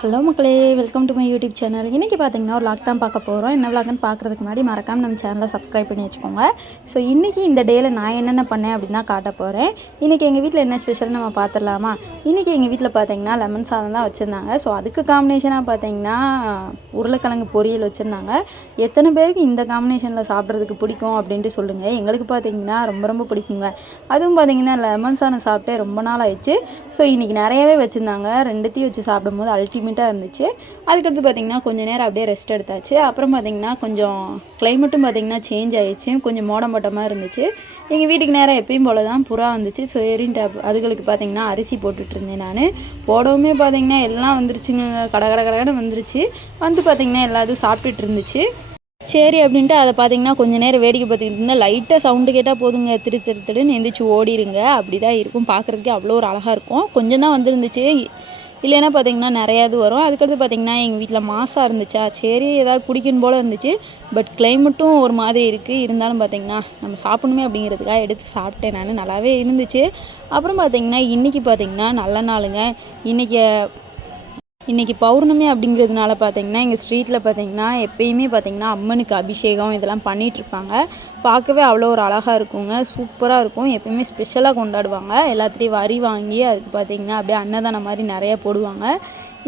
Hello மக்களே, welcome to my YouTube channel. இன்றைக்கி பார்த்தீங்கன்னா ஒரு வ்ளாக் தான் பார்க்க போகிறோம். என்ன வ்ளாக்னு பார்க்குறதுக்கு முன்னாடி மறக்காமல் நம்ம சேனலை சப்ஸ்கிரைப் பண்ணி வச்சுக்கோங்க. ஸோ இன்றைக்கி இந்த டேயில் நான் என்னென்ன பண்ணேன் அப்படின்னு தான் காட்ட போகிறேன். இன்றைக்கி எங்கள் வீட்டில் என்ன ஸ்பெஷல் நம்ம பார்த்துடலாமா? இன்றைக்கி எங்கள் வீட்டில் பார்த்தீங்கன்னா லெமன் சாதம் தான் வச்சுருந்தாங்க. ஸோ அதுக்கு காம்பினேஷனாக பார்த்தீங்கன்னா உருளைக்கிழங்கு பொரியல் வச்சுருந்தாங்க. எத்தனை பேருக்கு இந்த காம்பினேஷனில் சாப்பிட்றதுக்கு பிடிக்கும் அப்படின்ட்டு சொல்லுங்கள். எங்களுக்கு பார்த்தீங்கன்னா ரொம்ப ரொம்ப பிடிக்குங்க. அதுவும் பார்த்தீங்கன்னா லெமன் சாதம் சாப்பிட்டே ரொம்ப நாள் ஆயிடுச்சு. ஸோ இன்றைக்கி நிறையவே வச்சுருந்தாங்க. ரெண்டுத்தையும் வச்சு சாப்பிடும்போது அல்டிமேட்டாக இருந்துச்சு. அதுக்கடுத்து பார்த்திங்கன்னா கொஞ்சம் நேரம் அப்படியே ரெஸ்ட் எடுத்தாச்சு. அப்புறம் பார்த்திங்கன்னா கொஞ்சம் கிளைமேட்டும் பார்த்திங்கன்னா சேஞ்ச் ஆகிடுச்சு. கொஞ்சம் மோடம் போட்டமாக இருந்துச்சு. எங்கள் வீட்டுக்கு நேரம் எப்பயும் போல தான் புறா வந்துச்சு. ஸோ அதுகளுக்கு பார்த்திங்கன்னா அரிசி போட்டுட்ருந்தேன். நான் போடவுமே பார்த்திங்கன்னா எல்லாம் வந்துருச்சுங்க. கடகடன்னு வந்துருச்சு. வந்து பார்த்திங்கன்னா எல்லாத்தையும் சாப்பிட்டுட்டு இருந்துச்சு. சரி அப்படின்ட்டு அதை பார்த்திங்கன்னா கொஞ்சம் நேரம் வேடிக்கை பார்த்துக்கிட்டு இருந்தால் லைட்டாக சவுண்டு கேட்டால் போதுங்க, திடுன்னு எந்திரிச்சு ஓடிடுங்க. அப்படி தான் இருக்கும். பார்க்குறதுக்கே அவ்வளோ ஒரு அழகாக இருக்கும். கொஞ்சம் தான் வந்துருந்துச்சு, இல்லைன்னா பார்த்திங்கன்னா நிறையாது வரும். அதுக்கடுத்து பார்த்திங்கன்னா எங்கள் வீட்டில் மாசாக இருந்துச்சா, சரி ஏதாவது குடிக்கணும் போல் இருந்துச்சு. பட் கிளைமேட்டும் ஒரு மாதிரி இருக்குது. இருந்தாலும் பார்த்திங்கன்னா நம்ம சாப்பிடணுமே அப்படிங்கிறதுக்காக எடுத்து சாப்பிட்டேன். நான் நல்லாவே இருந்துச்சு. அப்புறம் பார்த்திங்கன்னா இன்றைக்கி பார்த்திங்கன்னா நல்ல நாளுங்க. இன்றைக்கி பௌர்ணமி அப்படிங்கிறதுனால பார்த்திங்கன்னா எங்கள் ஸ்ட்ரீட்டில் பார்த்திங்கன்னா எப்பயுமே பார்த்திங்கன்னா அம்மனுக்கு அபிஷேகம் இதெல்லாம் பண்ணிகிட்ருப்பாங்க. பார்க்கவே அவ்வளோ ஒரு அழகாக இருக்குங்க. சூப்பராக இருக்கும். எப்பயுமே ஸ்பெஷலாக கொண்டாடுவாங்க. எல்லாத்துலேயும் வரி வாங்கி அதுக்கு பார்த்திங்கன்னா அப்படியே அன்னதானம் மாதிரி நிறையா போடுவாங்க.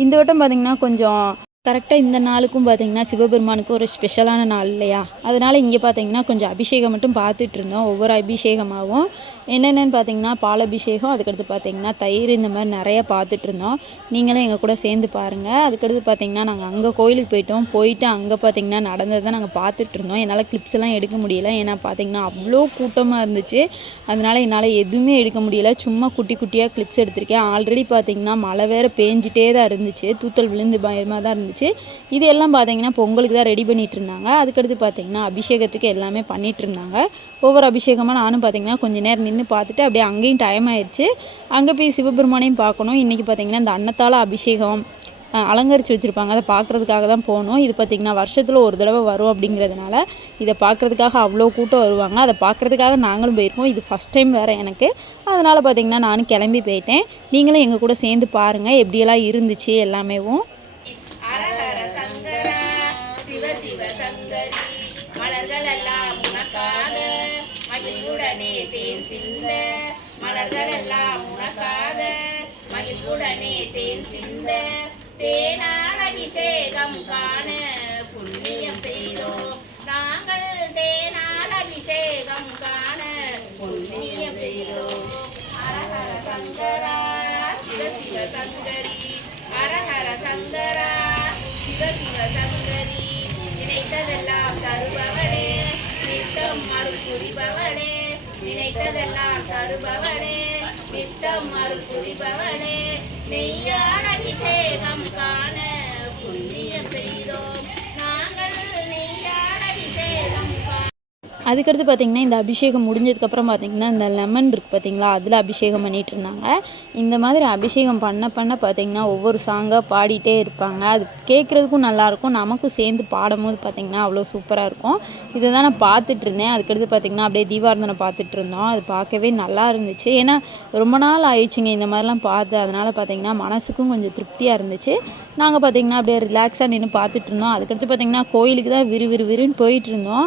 இந்த வட்டம் பார்த்திங்கன்னா கொஞ்சம் கரெக்டாக இந்த நாளுக்கும் பார்த்திங்கன்னா சிவபெருமானுக்கு ஒரு ஸ்பெஷலான நாள் இல்லையா, அதனால் இங்கே பார்த்திங்கன்னா கொஞ்சம் அபிஷேகம் மட்டும் பார்த்துட்டு இருந்தோம். ஒவ்வொரு அபிஷேகமாகவும் என்னென்னு பார்த்திங்கன்னா பால் அபிஷேகம், அதுக்கடுத்து பார்த்திங்கன்னா தயிர், இந்த மாதிரி நிறையா பார்த்துட்டு இருந்தோம். நீங்களும் எங்கள் கூட சேர்ந்து பாருங்கள். அதுக்கடுத்து பார்த்திங்கன்னா நாங்கள் அங்கே கோயிலுக்கு போயிட்டு அங்கே பார்த்திங்கன்னா நடந்ததை நாங்கள் பார்த்துட்டு இருந்தோம். என்னால் கிளிப்ஸ் எல்லாம் எடுக்க முடியல. ஏன்னா பார்த்திங்கன்னா அவ்வளோ கூட்டமாக இருந்துச்சு. அதனால் என்னால் எதுவுமே எடுக்க முடியல. சும்மா குட்டி குட்டியாக கிளிப்ஸ் எடுத்திருக்கேன். ஆல்ரெடி பார்த்திங்கன்னா மழை வேறு பேஞ்சிட்டே தான் இருந்துச்சு. தூத்தல் விழுந்து பயமாக தான் இருந்துச்சு. இது எல்லாம் பார்த்தீங்கன்னா பொங்கலுக்கு தான் ரெடி பண்ணிட்டு இருந்தாங்க. அதுக்கடுத்து பார்த்தீங்கன்னா அபிஷேகத்துக்கு எல்லாமே பண்ணிட்டு இருந்தாங்க. ஒவ்வொரு அபிஷேகமாக நானும் பார்த்தீங்கன்னா கொஞ்சம் நேரம் நின்று பார்த்துட்டு அப்படியே அங்கேயும் டைம் ஆயிடுச்சு. அங்கே போய் சிவபெருமானையும் பார்க்கணும். இன்றைக்கி பார்த்தீங்கன்னா இந்த அன்னத்தால் அபிஷேகம் அலங்கரித்து வச்சுருப்பாங்க. அதை பார்க்குறதுக்காக தான் போகணும். இது பார்த்திங்கன்னா வருஷத்தில் ஒரு தடவை வரும் அப்படிங்கிறதுனால இதை பார்க்குறதுக்காக அவ்வளோ கூட்டம் வருவாங்க. அதை பார்க்குறதுக்காக நாங்களும் போயிருக்கோம். இது ஃபஸ்ட் டைம் வேறு எனக்கு. அதனால் பார்த்திங்கன்னா நானும் கிளம்பி போயிட்டேன். நீங்களும் எங்கள் கூட சேர்ந்து பாருங்கள் எப்படியெல்லாம் இருந்துச்சு எல்லாமேவும். மலர்களெல்லாம் உனக்காக மகிழ்வுடனே தேன் சிந்த, மலர்களெல்லாம் உனக்காக மகிழ்வுடனே தேன் சிந்த, தேனால் அபிஷேகம் காண புண்ணியம் செய்தோம் நாங்கள், தேனால் அபிஷேகம் காண புண்ணியம் செய்தோம். ஹரஹர சங்கரா சிவ சிவ சங்கரி, ஹரஹர சங்கரா சிவ சிவ சங்கரி, நினைத்ததெல்லாம் தருபவனே நித்தம் அருள் புரிபவனே, நினைத்ததெல்லாம் தருபவனே நித்தம் அருள் புரிபவனே, நெய்யான அபிஷேகம் காண புண்ணியம் செய்தோம் நாங்கள், நெய்யான அபிஷேகம் காண. அதுக்கடுத்து பார்த்திங்கன்னா இந்த அபிஷேகம் முடிஞ்சதுக்கப்புறம் பார்த்திங்கன்னா இந்த லெமன் இருக்குது பார்த்திங்களா, அதில் அபிஷேகம் பண்ணிகிட்டு இருந்தாங்க. இந்த மாதிரி அபிஷேகம் பண்ண பார்த்திங்கன்னா ஒவ்வொரு சாங்காக பாடிட்டே இருப்பாங்க. அது கேட்குறதுக்கும் நல்லாயிருக்கும், நமக்கும் சேர்ந்து பாடும்போது பார்த்திங்கன்னா அவ்வளோ சூப்பராக இருக்கும். இதை தான் நான் பார்த்துட்டு இருந்தேன். அதுக்கடுத்து பார்த்திங்கன்னா அப்படியே தீபாராதனை பார்த்துட்டு இருந்தோம். அது பார்க்கவே நல்லா இருந்துச்சு. ஏன்னா ரொம்ப நாள் ஆயிடுச்சுங்க இந்த மாதிரிலாம் பார்த்து. அதனால் பார்த்திங்கன்னா மனசுக்கும் கொஞ்சம் திருப்தியாக இருந்துச்சு. நாங்கள் பார்த்திங்கன்னா அப்படியே ரிலாக்ஸாக நின்று பார்த்துட்டு இருந்தோம். அதுக்கடுத்து பார்த்திங்கன்னா கோயிலுக்கு தான் விறுவிறுன்னு போயிட்டு இருந்தோம்.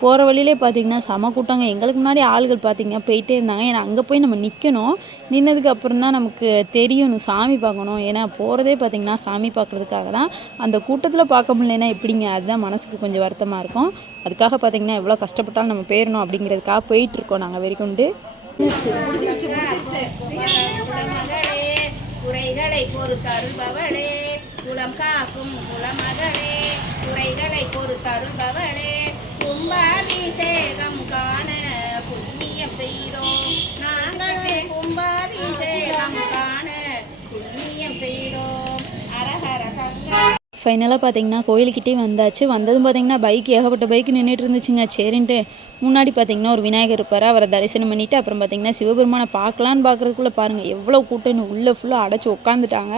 போகிற வழியிலே பார்த்திங்கன்னா செம கூட்டங்க. எங்களுக்கு முன்னாடி ஆளுகள் பார்த்திங்கன்னா போயிட்டே இருந்தாங்க. ஏன்னா அங்கே போய் நம்ம நிற்கணும். நின்னதுக்கு அப்புறம் தான் நமக்கு தெரியணும் சாமி பார்க்கணும். ஏன்னா போகிறதே பார்த்திங்கன்னா சாமி பார்க்குறதுக்காக தான். அந்த கூட்டத்தில் பார்க்க முடியலன்னா எப்படிங்க, அதுதான் மனசுக்கு கொஞ்சம் வருத்தமாக இருக்கும். அதுக்காக பார்த்திங்கன்னா எவ்வளோ கஷ்டப்பட்டாலும் நம்ம போயிடணும் அப்படிங்கிறதுக்காக போயிட்டுருக்கோம் நாங்கள் வெறிக்கொண்டு. குறைகளை பொறுத்தருள்பவளே, குலம் காக்கும் குலமகளே, குறைகளை பொறுத்தருள்பவளே, கும்பாபிஷேகம் காண புண்ணியம் செய்தோம் நாங்கள், கும்பாபிஷேகம் காண புண்ணியம் செய்தோம். அரஹர சங்கரா. ஃபைனலாக பார்த்தீங்கன்னா கோயிலுக்கிட்டே வந்தாச்சு. வந்ததும் பார்த்தீங்கன்னா பைக் ஏகப்பட்ட பைக் நின்றுட்டு இருந்துச்சுங்க. சரின்ட்டு முன்னாடி பார்த்தீங்கன்னா ஒரு விநாயகர் இருப்பார், அவரை தரிசனம் பண்ணிவிட்டு அப்புறம் பார்த்தீங்கன்னா சிவபெருமானை பார்க்கலான்னு பார்க்குறதுக்குள்ளே பாருங்கள் எவ்வளோ கூட்டம்னு உள்ளே ஃபுல்லாக அடைச்சி உட்காந்துட்டாங்க.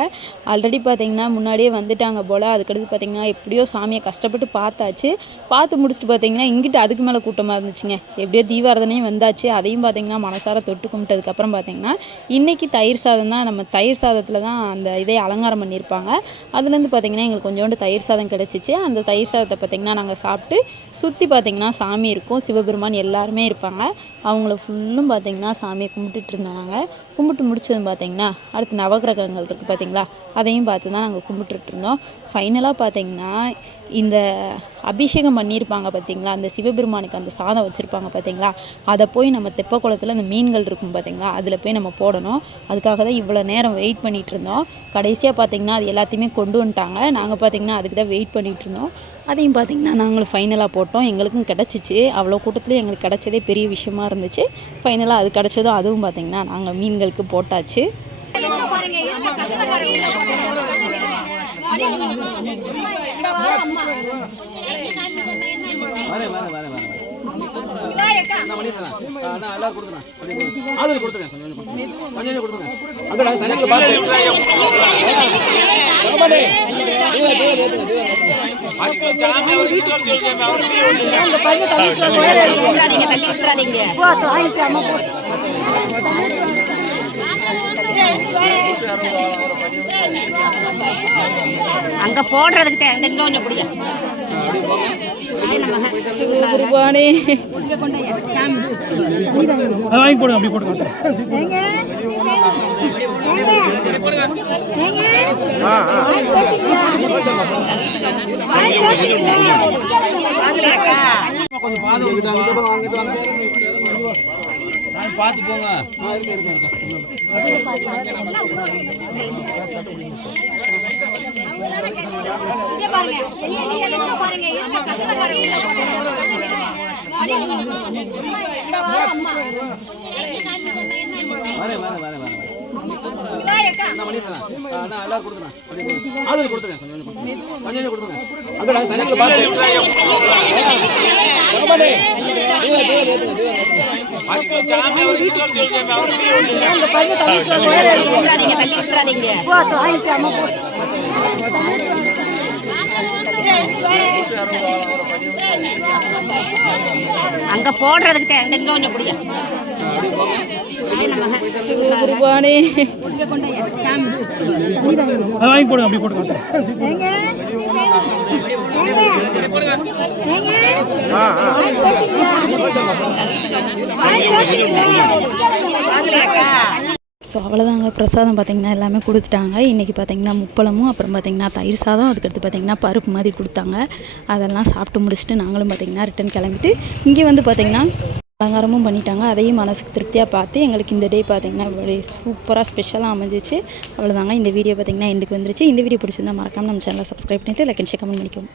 ஆல்ரெடி பார்த்தீங்கன்னா முன்னாடியே வந்துட்டாங்க போல். அதுக்கடுத்து பார்த்தீங்கன்னா எப்படியோ சாமியை கஷ்டப்பட்டு பார்த்தாச்சு. பார்த்து முடிச்சுட்டு பார்த்தீங்கன்னா இங்கிட்டு அதுக்கு மேலே கூட்டமாக இருந்துச்சுங்க. எப்படியோ தீபாரதனையும் வந்தாச்சு. அதையும் பார்த்தீங்கன்னா மனசார தொட்டு கும்பிட்டதுக்கப்புறம் பார்த்தீங்கன்னா இன்றைக்கி தயிர் சாதம் தான். நம்ம தயிர் சாதத்தில் தான் அந்த இதை அலங்காரம் பண்ணியிருப்பாங்க. அதுலேருந்து பார்த்தீங்கன்னா எங்களுக்கு கொஞ்சோண்டு தயிர் சாதம் கிடச்சிச்சு. அந்த தயிர் சாதத்தை பார்த்திங்கன்னா நாங்கள் சாப்பிட்டு சுற்றி பார்த்திங்கன்னா சாமி இருக்கும், சிவபெருமான் எல்லாருமே இருப்பாங்க. அவங்கள ஃபுல்லும் பார்த்திங்கன்னா சாமியை கும்பிட்டுட்டு இருந்தோம். நாங்கள் கும்பிட்டு முடிச்சதும் பார்த்திங்கன்னா அடுத்து நவகிரகங்கள் இருக்குது பார்த்திங்களா, அதையும் பார்த்து தான் நாங்கள் கும்பிட்டுட்டு இருந்தோம். ஃபைனலாக பார்த்திங்கன்னா இந்த அபிஷேகம் பண்ணியிருப்பாங்க பார்த்திங்களா, அந்த சிவபெருமானுக்கு அந்த சாதம் வச்சுருப்பாங்க பார்த்திங்களா, அதை போய் நம்ம தெப்ப குளத்தில் அந்த மீன்கள் இருக்கும் பார்த்திங்களா, அதில் போய் நம்ம போடணும். அதுக்காக தான் இவ்வளோ நேரம் வெயிட் பண்ணிகிட்டு இருந்தோம். கடைசியாக பார்த்திங்கன்னா அது எல்லாத்தையுமே கொண்டு வந்துட்டாங்க. நாங்கள் பார்த்திங்கன்னா அதுக்கு தான் வெயிட் பண்ணிகிட்டு இருந்தோம். அதையும் பார்த்திங்கன்னா நாங்களும் ஃபைனலாக போட்டோம். எங்களுக்கும் கிடச்சிச்சு. அவ்வளோ கூட்டத்துலேயும் எங்களுக்கு கிடச்சதே பெரிய விஷயமா இருந்துச்சு. ஃபைனலாக அது கிடச்சதும் அதுவும் பார்த்திங்கன்னா நாங்கள் மீன்களுக்கு போட்டாச்சு. அங்க போடுறதுக்கு எங்க கொஞ்சம் குடியா வாங்கி போடுங்க, அப்படி போடுங்க. பார்த்து போங்க. அங்க போடுறதுக்கு எங்க கொஞ்சம் குடியா வாங்கி போடுங்க, அப்படி போடுங்க. ஸோ அவ்வளோதாங்க. பிரசாதம் பார்த்திங்கன்னா எல்லாமே கொடுத்துட்டாங்க. இன்றைக்கி பார்த்திங்கன்னா முப்பளமும் அப்புறம் பார்த்திங்கன்னா தயிர் சாதம், அதுக்கடுத்து பார்த்திங்கன்னா பருப்பு மாதிரி கொடுத்தாங்க. அதெல்லாம் சாப்பிட்டு முடிச்சுட்டு நாங்களும் பார்த்திங்கன்னா ரிட்டன் கிளம்பிட்டு இங்கே வந்து பார்த்திங்கன்னா அலங்காரமும் பண்ணிட்டாங்க. அதையும் மனசுக்கு திருப்தியாக பார்த்து எங்களுக்கு இந்த டே பார்த்திங்கன்னா சூப்பராக ஸ்பெஷலாக அமைஞ்சிச்சு. அவ்வளோதாங்க. இந்த வீடியோ பார்த்திங்கன்னா எண்டுக்கு வந்துருச்சு. இந்த வீடியோ பிடிச்சிருந்தா மறக்காமல் நம்ம சேனலை சப்ஸ்கிரைப் பண்ணிவிட்டு லைக் அண்ட் ஷேர் கமெண்ட் பண்ணிக்கோங்க.